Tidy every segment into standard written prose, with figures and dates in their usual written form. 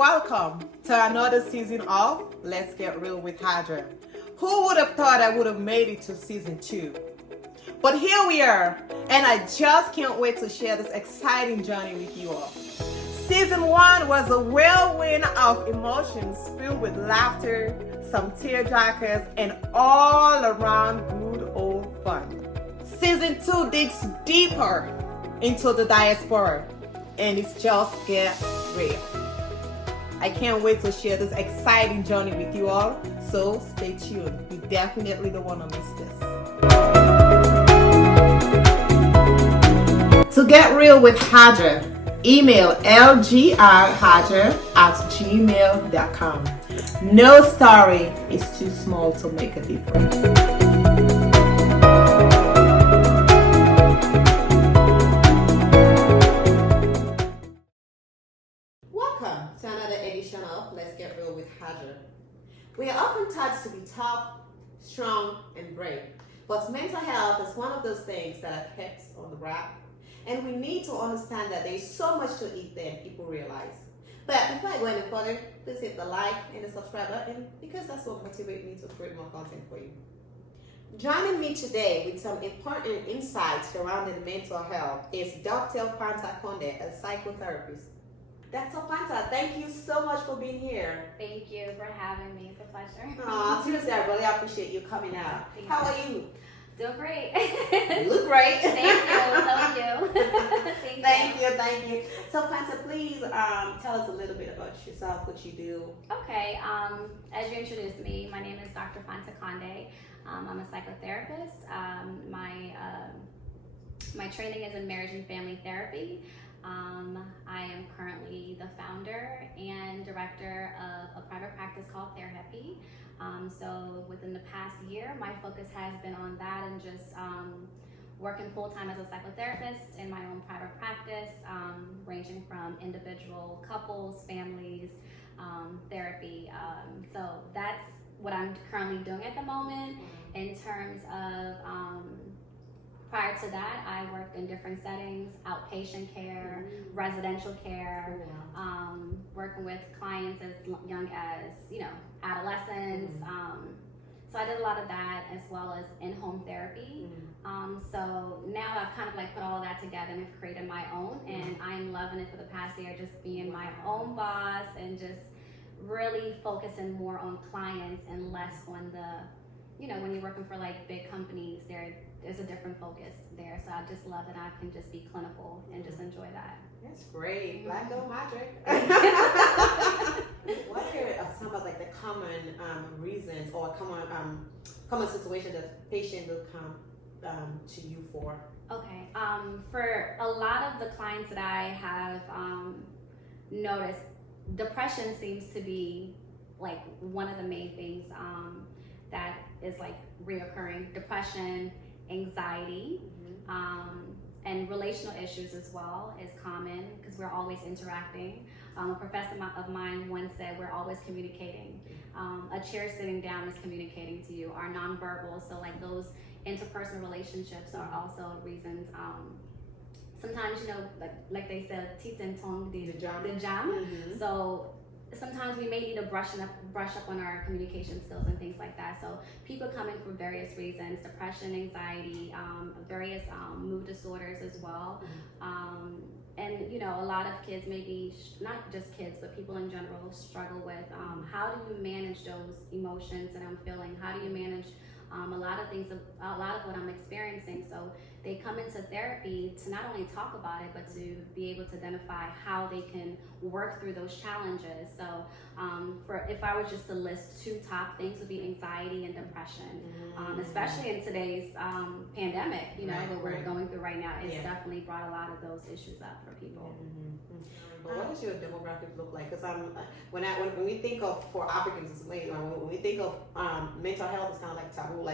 Welcome to another season of Let's Get Real with Haja. Who would have thought I would have made it to season 2? But here we are, and I just can't wait to share this exciting journey with you all. Season 1 was a whirlwind of emotions filled with laughter, some tearjerkers, and all around good old fun. Season 2 digs deeper into the diaspora, and it's just get real. I can't wait to share this exciting journey with you all, so stay tuned. You definitely don't want to miss this. To get real with Haja, email lgrhaja@gmail.com. No story is too small to make a difference. Welcome to another edition of Let's Get Real with Haja. We are often taught to be tough, strong, and brave, but mental health is one of those things that are kept on the wrap, and we need to understand that there is so much to it than people realize. But before I go any further, please hit the like and the subscribe button because that's what motivates me to create more content for you. Joining me today with some important insights surrounding mental health is Dr. Fanta Conde, a psychotherapist. Dr. Fanta, thank you so much for being here. Thank you for having me. It's a pleasure. Seriously, I really appreciate you coming out. How are you? Doing great. You look great. Thank you. Thank you. So, Fanta, please tell us a little bit about yourself, what you do. Okay. As you introduced me, my name is Dr. Fanta Conde. I'm a psychotherapist. My training is in marriage and family therapy. I am currently the founder and director of a private practice called Haja. So within the past year, my focus has been on that and just working full-time as a psychotherapist in my own private practice, ranging from individual, couples, families, therapy. So that's what I'm currently doing at the moment. In terms of prior to that, I worked in different settings, outpatient care, residential care, working with clients as young as, adolescents. So I did a lot of that as well as in-home therapy. So now I've kind of put all of that together and have created my own, and I'm loving it for the past year, just being my own boss and just really focusing more on clients and less on the, when you're working for big companies, there's a different focus there. So I just love that I can just be clinical and just enjoy that. That's great. Black girl magic. What are some of the common reasons or common situations that patients will come to you for? Okay. For a lot of the clients that I have noticed, depression seems to be one of the main things that is reoccurring. Depression, anxiety, and relational issues as well is common because we're always interacting. A professor of mine once said we're always communicating. A chair sitting down is communicating to you. Our nonverbal, so those interpersonal relationships are also reasons. Sometimes, like they said, teeth and tongue, the jam. So sometimes we may need to brush up on our communication skills and things like that. So people come in for various reasons: depression, anxiety, various mood disorders as well. And a lot of kids, maybe not just kids, but people in general struggle with how do you manage those emotions that I'm feeling? How do you manage a lot of what I'm experiencing? So they come into therapy to not only talk about it, but to be able to identify how they can work through those challenges. So if I was just to list two top things, would be anxiety and depression, especially in today's pandemic, what we're going through right now. It's definitely brought a lot of those issues up for people. But what does your demographic look like? Because when we think of, for Africans, when we think of mental health, it's kind of taboo.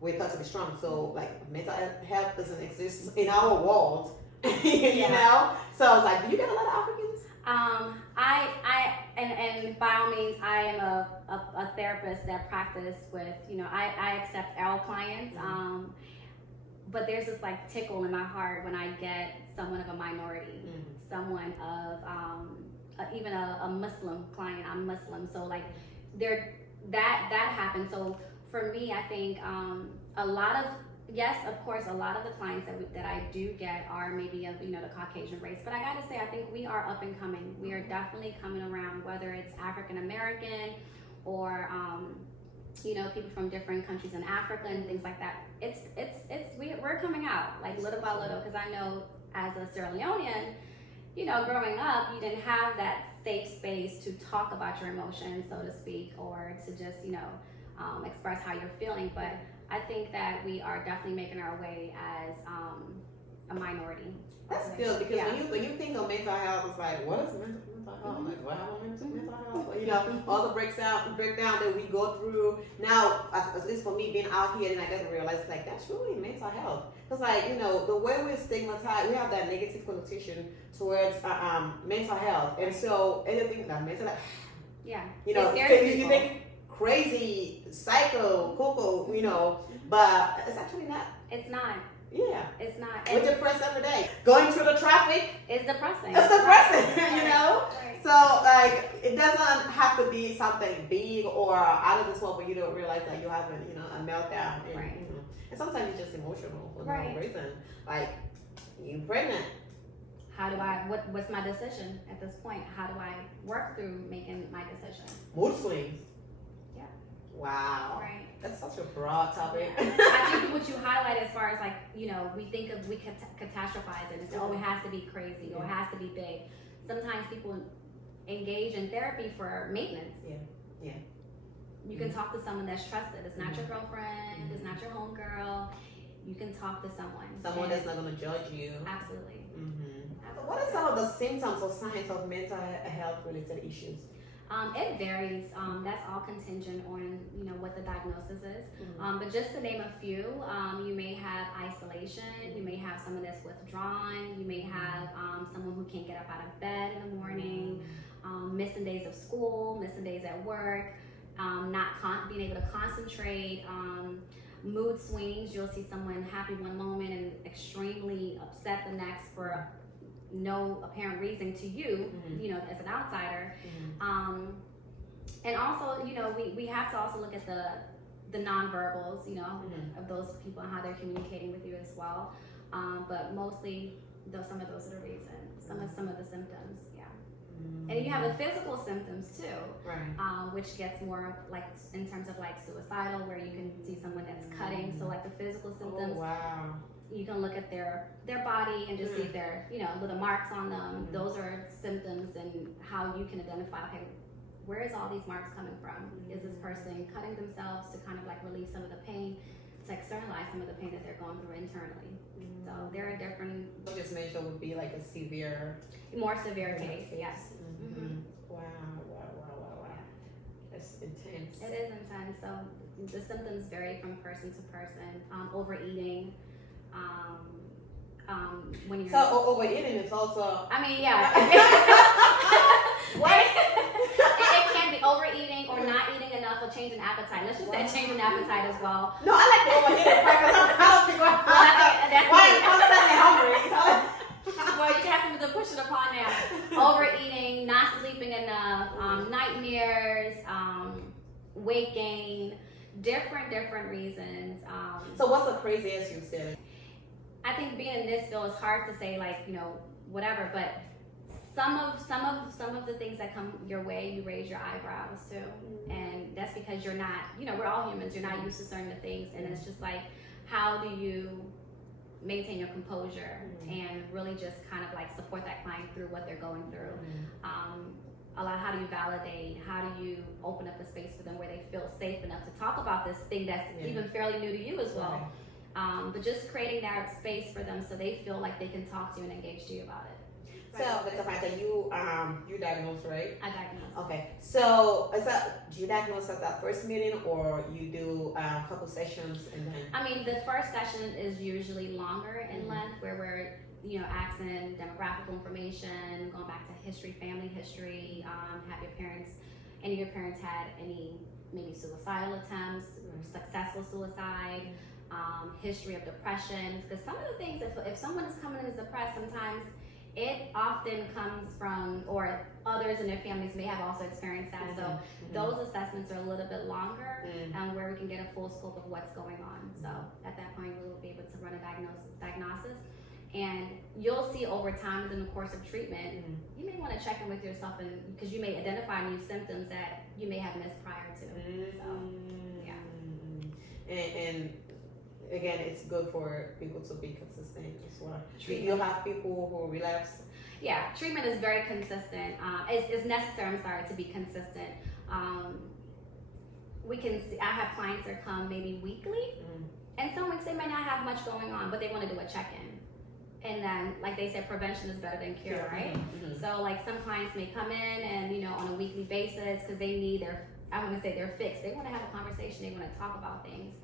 We're thought to be strong. So mental health doesn't exist in our world, you know. So I was do you get a lot of Africans? And by all means, I am a therapist that practice with, I accept all clients. But there's this tickle in my heart when I get someone of a minority, someone of even a Muslim client. I'm Muslim, so like that happened. So for me, I think a lot of, yes, of course, a lot of the clients that I do get are maybe of, the Caucasian race. But I gotta say, I think we are up and coming. We are definitely coming around, whether it's African American or people from different countries in Africa and things like that. We're coming out like little by little, because I know as a Sierra Leonean, growing up, you didn't have that safe space to talk about your emotions, so to speak, or to just express how you're feeling. But I think that we are definitely making our way as a minority. That's good, because when you think of mental health, it's like, what is mental health? Like, what happened to mental health? All the breakdown that we go through. Now, at least for me being out here, and I got to realize, like, that's really mental health. Because, like, the way we stigmatize, we have that negative connotation towards mental health. And so, anything that mental health, you think crazy, psycho, cuckoo, but it's actually not. It's not. Yeah. It's not. We're depressed every day. Going through the traffic. It's depressing. It's depressing, Right. So, like, it doesn't have to be something big or out of this world for you to realize that you're having, a meltdown. And, Right. And sometimes it's just emotional for right. no reason. Like, you're pregnant. How do what's my decision at this point? How do I work through making my decision? Mood swings. Yeah. Wow. Right. That's such a broad topic. I think what you highlight as far as like, we catastrophize it and say, it has to be crazy or it has to be big. Sometimes people engage in therapy for maintenance. Yeah. You can talk to someone that's trusted. It's not your girlfriend. It's not your homegirl. You can talk to someone. Someone that's not going to judge you. Absolutely. So what are some of the symptoms or signs of mental health related issues? It varies. That's all contingent on what the diagnosis is. But just to name a few, you may have isolation. You may have someone that's withdrawn. You may have someone who can't get up out of bed in the morning. Missing days of school, missing days at work, not being able to concentrate. Mood swings. You'll see someone happy one moment and extremely upset the next for no apparent reason to you, as an outsider. And also, we have to also look at the nonverbals, of those people and how they're communicating with you as well. But mostly, some of those are the reasons. Some of the symptoms, And you have the physical symptoms too, right? Which gets more like in terms of like suicidal, where you can see someone that's cutting. So like the physical symptoms. Oh, wow. You can look at their body and just see if they're, little marks on them. Those are symptoms, and how you can identify, okay, where is all these marks coming from? Is this person cutting themselves to kind of like relieve some of the pain, to externalize some of the pain that they're going through internally? So there are different. What you just mentioned would be like a more severe case, yes. Wow. That's intense. It is intense. So the symptoms vary from person to person. Overeating. When you're overeating is also. I mean, yeah. What? It can be overeating or not eating enough or changing appetite. Let's just say changing appetite as well. No, I like the overeating part because I don't think why I'm suddenly hungry. Well, you have to push it upon now. Overeating, not sleeping enough, nightmares, weight gain, different reasons. So what's the craziest you've said? I think being in this field is hard to say, like, whatever, but some of the things that come your way, you raise your eyebrows too. And that's because you're not, we're all humans, you're not used to certain things, and it's just like, how do you maintain your composure and really just kind of like support that client through what they're going through? How do you validate? How do you open up a space for them where they feel safe enough to talk about this thing that's even fairly new to you as well? But just creating that space for them so they feel like they can talk to you and engage to you about it. So, Dr. Fanta, you diagnosed, right? I diagnosed. Okay. So, do you diagnose at that first meeting, or you do a couple sessions and then? I mean, the first session is usually longer in length, where we're asking demographic information, going back to history, family history. Have any of your parents had any maybe suicidal attempts, successful suicide, history of depression? Because some of the things, if someone is coming in as depressed, sometimes it often comes from, or others in their families may have also experienced that. So those assessments are a little bit longer, and where we can get a full scope of what's going on. So at that point, we will be able to run a diagnosis. And you'll see over time within the course of treatment, you may want to check in with yourself, and because you may identify new symptoms that you may have missed prior to. So, yeah. And again, it's good for people to be consistent as well. You'll have people who relapse. Yeah, treatment is very consistent. It's necessary, to be consistent. We can see, I have clients that come maybe weekly, and some weeks they may not have much going on, but they want to do a check-in. And then, like they said, prevention is better than cure, right? So, like, some clients may come in and, on a weekly basis because they need their fix. They want to have a conversation. They want to talk about things.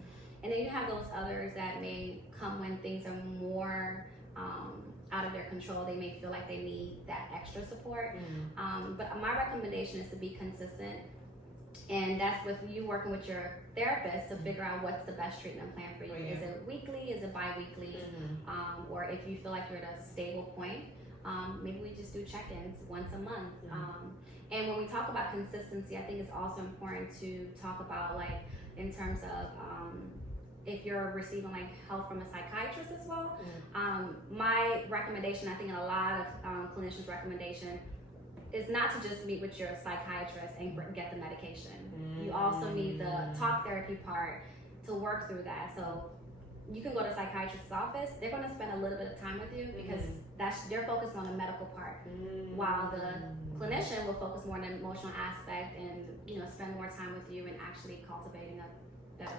And then you have those others that may come when things are more out of their control. They may feel like they need that extra support. But my recommendation is to be consistent. And that's with you working with your therapist to figure out what's the best treatment plan for you. Is it weekly? Is it bi-weekly? Or if you feel like you're at a stable point, maybe we just do check-ins once a month. And when we talk about consistency, I think it's also important to talk about, like, in terms of if you're receiving like help from a psychiatrist as well. My recommendation, I think, and a lot of clinicians' recommendation, is not to just meet with your psychiatrist and get the medication. You also need the talk therapy part to work through that. So you can go to a psychiatrist's office. They're going to spend a little bit of time with you because they're focused on the medical part, while the clinician will focus more on the emotional aspect and spend more time with you and actually cultivating a better.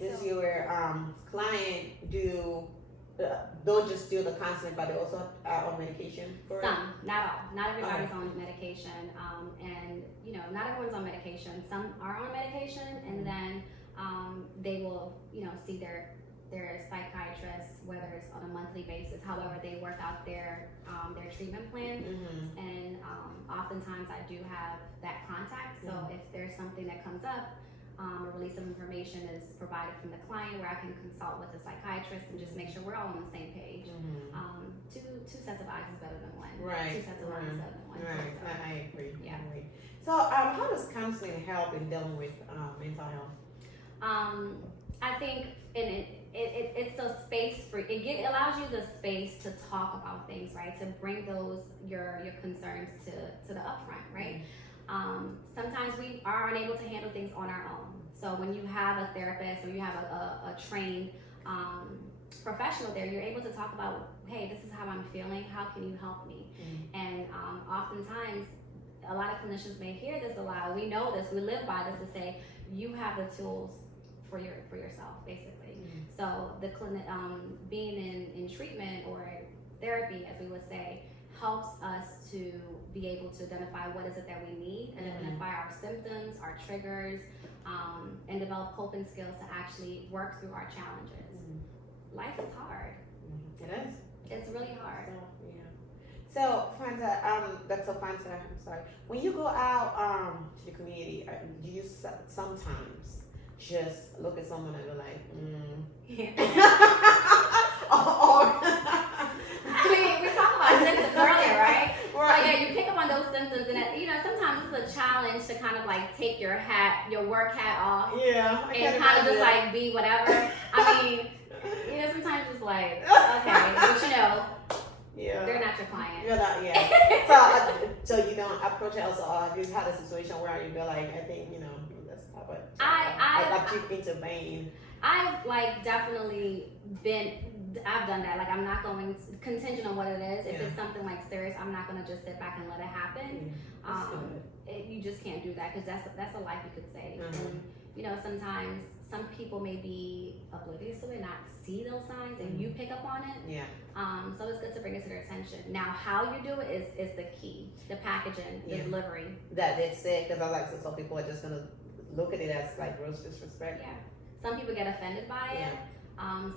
Does your client don't just do the counseling, but they also are on medication for some, not all. Not everybody's on medication, and not everyone's on medication. Some are on medication, and then they will, see their psychiatrist, whether it's on a monthly basis. However, they work out their treatment plan, and oftentimes I do have that contact. So if there's something that comes up, a release of information is provided from the client where I can consult with the psychiatrist and just make sure we're all on the same page. Two sets of eyes is better than one. Right. Two sets of eyes is better than one. Right. So, I agree. Yeah. I agree. So, how does counseling help in dealing with mental health? I think it's a space for it allows you the space to talk about things, right? To bring your concerns to the upfront, right? Sometimes we are unable to handle things on our own. So when you have a therapist or you have a trained professional there, you're able to talk about, hey, this is how I'm feeling. How can you help me? And oftentimes, a lot of clinicians may hear this a lot. We know this. We live by this to say you have the tools for yourself, basically. So the being in treatment or therapy, as we would say, helps us to be able to identify what is it that we need and identify our symptoms, our triggers, and develop coping skills to actually work through our challenges. Life is hard. It is. It's really hard. So, Fanta, Dr. Fanta, I'm sorry. When you go out to the community, do you sometimes just look at someone and be like, I mean, we talked about symptoms earlier, right? So yeah, you pick up on those symptoms, and sometimes it's a challenge to kind of like take your work hat off, and kind of just like be whatever. I mean, sometimes it's like, okay, but they're not your client. You're not, so approach it also. You've had a situation where you feel like, I think, let's stop it. I've intervened. I've definitely I've done that. Like, I'm not going contingent on what it is. If it's something like serious, I'm not going to just sit back and let it happen. You just can't do that because that's a life you could save. And sometimes some people may be oblivious to it, not see those signs, and you pick up on it. So it's good to bring it to their attention. Now, how you do it is the key. The packaging, the delivery. That's it. Because I like to tell people are just gonna look at it as like gross disrespect. Some people get offended by it.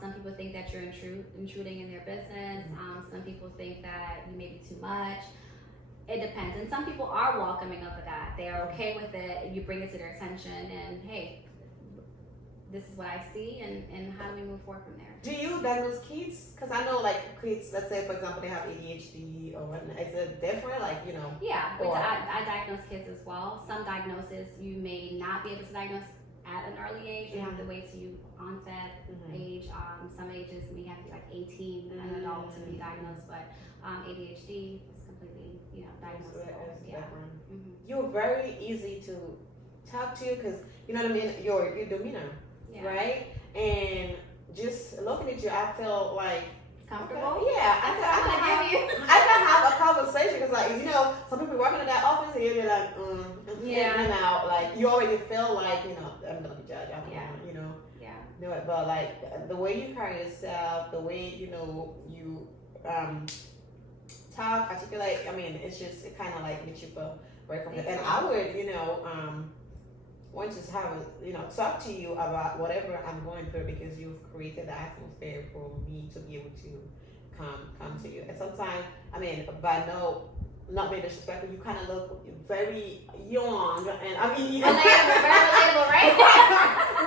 Some people think that you're intruding in their business. Some people think that you may be too much. It depends. And some people are welcoming of that. They are okay with it. You bring it to their attention, and hey, this is what I see, and how do we move forward from there. Do you diagnose kids? Because I know, like, kids, let's say, for example, they have ADHD or whatnot. Is it different? Like, you know? Yeah, or, I diagnose kids as well. Some diagnoses you may not be able to diagnose at an early age. You have to wait till you onset age. Some ages may have to be like 18 and an adult to be diagnosed, but ADHD is completely, you know, diagnosable. Yeah. You're very easy to talk to because, you know what I mean, your demeanor, right? And just looking at you, I feel like comfortable. Okay. Yeah, I can have a conversation because, like, you know, some people working in that office and you'll be like, you know, like you already feel like, you know, I'm gonna be judged. I don't want, you know, do it. But like the way you carry yourself, the way you know you talk, articulate. I mean, it's just it kind of like makes you feel very comfortable. And I would, you know, want to have a, you know, talk to you about whatever I'm going through because you've created the atmosphere for me to be able to come to you. And sometimes, I mean, by not being disrespectful, you kind of look very young, and I mean, you know, very relatable, right?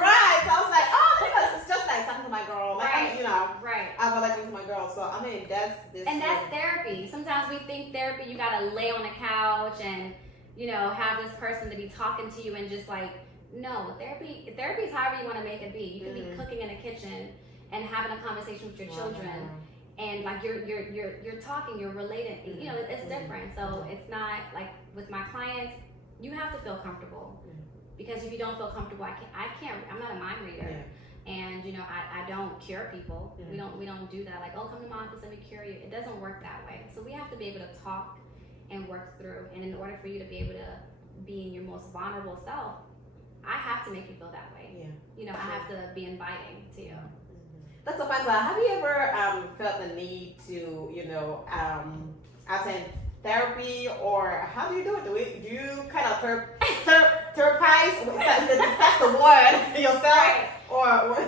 Right. So I was like, oh, because it's just like talking to my girl, like, Right. you know, Right. I feel like talking to my girl. So I mean, that's this, and that's therapy. Sometimes we think therapy, you gotta lay on a couch and, you know, have this person to be talking to you and just like, no, therapy is however you want to make it be. You can be cooking in a kitchen and having a conversation with your children, and like you're talking, you're related. You know, it's different. So it's not like with my clients, you have to feel comfortable because if you don't feel comfortable, I'm not a mind reader. And you know, I don't cure people. We don't do that. Like, oh, come to my office, let me cure you. It doesn't work that way. So we have to be able to talk and work through. And in order for you to be able to be in your most vulnerable self, I have to make you feel that way. Yeah. You know, I have to be inviting to you. That's so fun. Have you ever felt the need to, you know, attend therapy, or how do you do it? Do you kind of therapize? That's the word yourself, right. Or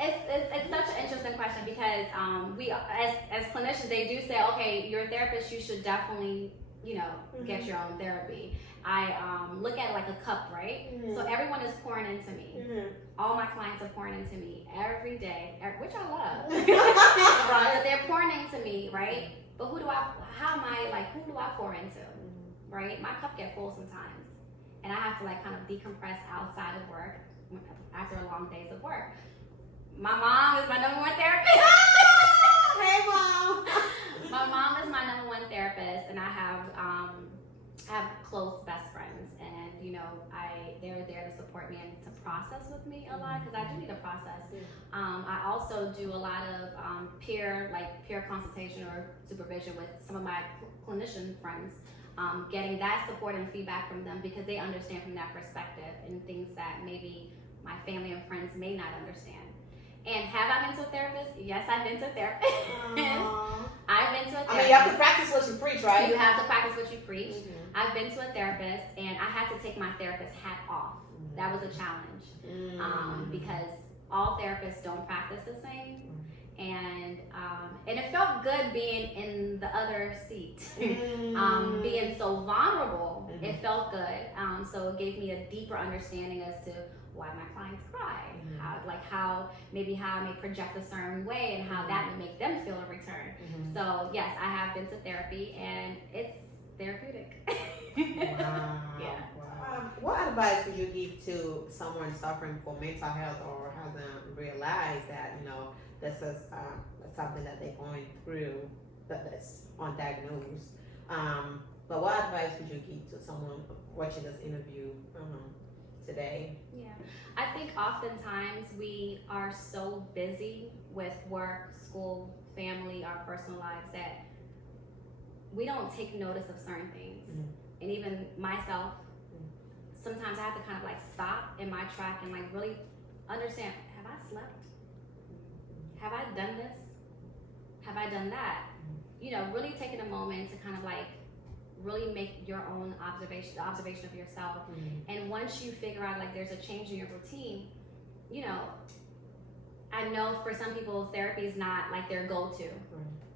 it's such an interesting question because we as clinicians, they do say, okay, you're a therapist, you should definitely, you know, get your own therapy. I look at it like a cup, right? So everyone is pouring into me. All my clients are pouring into me every day, which I love. Right. So they're pouring into me, right? But who do I pour into? Right? My cup gets full sometimes. And I have to like kind of decompress outside of work after a long days of work. My mom is my number one therapist. Hey, Mom. My mom is my number one therapist, and I have close best friends, and you know, they're there to support me and to process with me a lot because I do need a process. I also do a lot of peer consultation or supervision with some of my clinician friends, getting that support and feedback from them because they understand from that perspective and things that maybe my family and friends may not understand. And have I been to a therapist? Yes, I've been to a therapist. I've been to a therapist. I mean, you have to practice what you preach, right? You have to practice what you preach. I've been to a therapist, and I had to take my therapist hat off. That was a challenge because all therapists don't practice the same. And it felt good being in the other seat, being so vulnerable. It felt good. So it gave me a deeper understanding as to why my clients cry, how I may project a certain way, and how that may make them feel in return. So yes, I have been to therapy, and it's therapeutic. Wow. Yeah. Wow. What advice would you give to someone suffering from mental health or hasn't realized that, you know, this is something that they're going through that's undiagnosed? But what advice would you give to someone watching this interview today? Yeah, I think oftentimes we are so busy with work, school, family, our personal lives that we don't take notice of certain things. And even myself, sometimes I have to kind of like stop in my track and like really understand, have I slept? Have I done this? Have I done that? You know, really taking a moment to kind of like really make your own observation of yourself. And once you figure out like there's a change in your routine, you know, I know for some people therapy is not like their go-to,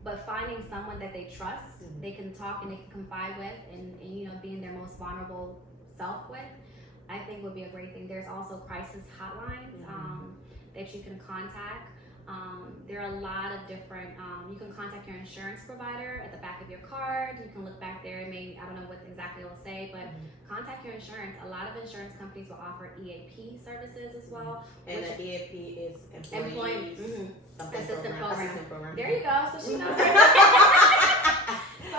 but finding someone that they trust, they can talk and they can confide with, and you know, being their most vulnerable self with, I think would be a great thing. There's also crisis hotlines that you can contact. There are a lot of different, you can contact your insurance provider at the back of your card. You can look back there. I don't know what exactly it'll say, but contact your insurance. A lot of insurance companies will offer EAP services as well. And the EAP is employee assistant program. There Mhm. you go. So she knows. So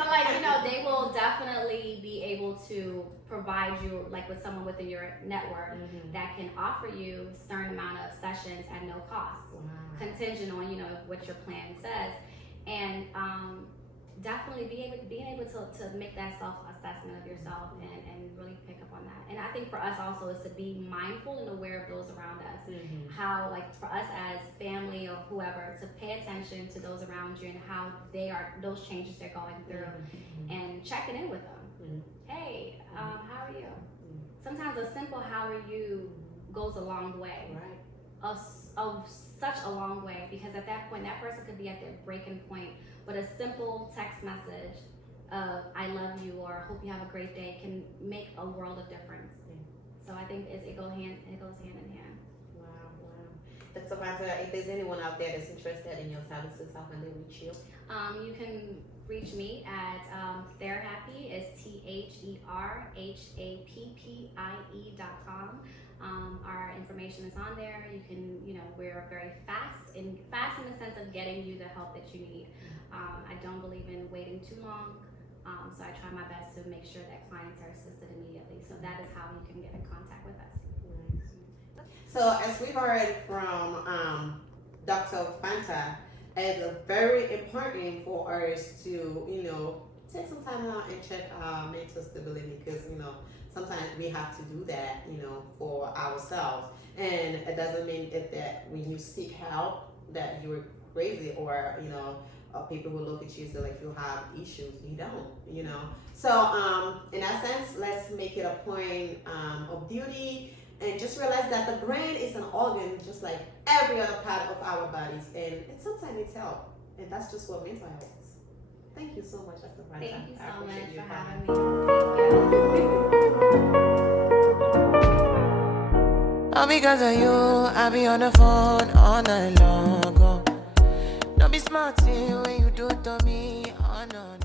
they will definitely be able to provide you with someone within your network that can offer you a certain amount of sessions at no cost, contingent on what your plan says, and definitely being able to make that self-assessment of yourself and really pick up on that. And I think for us also is to be mindful and aware of those around us. How for us as family or whoever, to pay attention to those around you and how those changes they're going through, and checking in with them. Hey, how are you? Sometimes a simple "how are you" goes a long way. Right. Of such a long way, because at that point that person could be at their breaking point, but a simple text message of "I love you" or "hope you have a great day" can make a world of difference. So I think it goes hand in hand. Wow. Dr. Fanta, if there's anyone out there that's interested in your services, how can they reach you? You can reach me at Therhappy, is THERHAPPIE.com. Our information is on there. You can, we're very fast in the sense of getting you the help that you need. I don't believe in waiting too long, so I try my best to make sure that clients are assisted immediately. So that is how you can get in contact with us. So as we've heard from Dr. Fanta, it's very important for us to, take some time out and check our mental stability, because, sometimes we have to do that, for ourselves. And it doesn't mean that when you seek help that you're crazy, or, people will look at you and say like you have issues. You don't, So in that sense, let's make it a point of duty, and just realize that the brain is an organ just like every other part of our bodies, and sometimes needs help. And that's just what mental health is. Thank you so much, Dr. Fanta. Thank you so much for having me. All because of you, I be on the phone all night long. Don't be smart when you do it to me. Oh no.